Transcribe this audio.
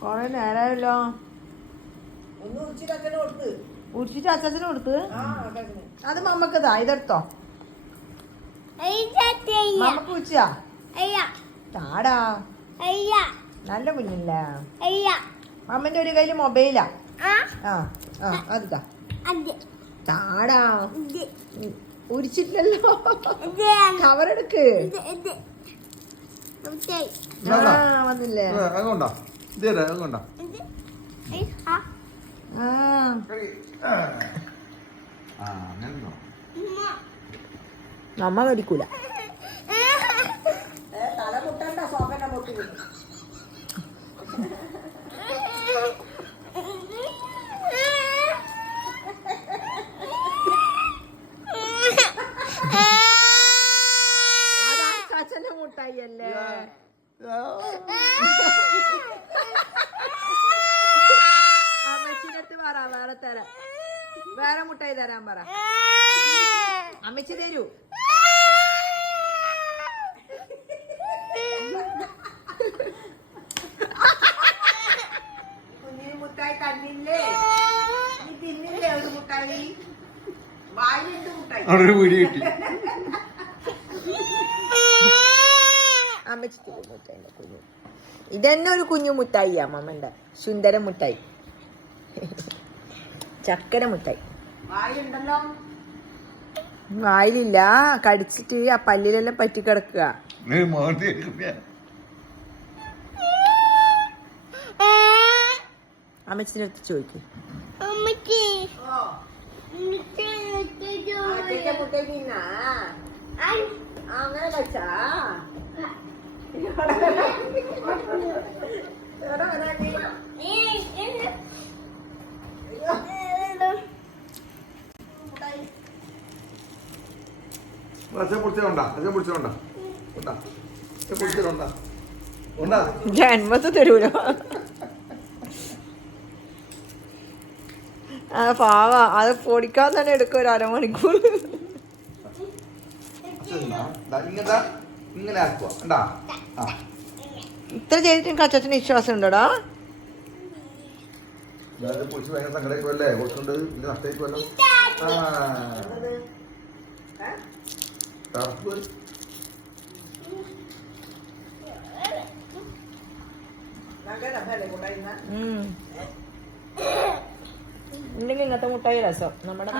കൊറേ നേരമല്ലോ. ഉരിച്ചിട്ട് അച്ഛന് കൊടുത്ത്. അത് മമ്മക്കതാ, ഇതെടുത്തോ. മമ്മക്ക് ഉച്ചാ താടാ. നല്ല കുഞ്ഞില്ല. അമ്മന്റെ ഒരു കയ്യില് മൊബൈലാ. അതാ താടാ. ഉരിച്ചിട്ടില്ലല്ലോ. കവറെടുക്ക്. വന്നില്ലേ? നമ്മ കടിക്കൂല. തലമുട്ടണ്ട സോഫന്റെ മുട്ടി. അച്ഛന്റെ മുട്ടായി അല്ലേ? അമ്മച്ചിന്റെ അടുത്ത് പറ, വേറെ തരാം. വേറെ മുട്ടായി തരാൻ പറ. അമ്മച്ചി തരൂ. കുഞ്ഞിന് മുട്ടായി തന്നില്ലേ? നീ തിന്നില്ലേ ഒരു മുട്ടായി? വായിലിട്ട് മുട്ടായി. അമ്മച്ചി തരും മുട്ടായിന്റെ കുഞ്ഞു. ഇതന്നെ ഒരു കുഞ്ഞു മുട്ടായി. അമ്മമ്മന്റെ സുന്ദര മുട്ടായി, ചക്കര മുട്ടായി. വായിലില്ല, കടിച്ചിട്ട് ആ പല്ലിലെല്ലാം പറ്റി കിടക്കുക. അമ്മച്ചിന്റെ അടുത്ത് ചോദിക്കും. അങ്ങനെ കഴിച്ചാ ജന്മത്ത് തരൂലോ. പാവ, അത് പൊടിക്കാൻ തന്നെ എടുക്കും ഒരു അരമണിക്കൂർ. ഇത്ര ചെയ്തിട്ട് അച്ഛന് വിശ്വാസം ഉണ്ടോടാ? ഉണ്ടെങ്കിൽ ഇങ്ങനത്തെ മുട്ടായി രസം നമ്മുടെ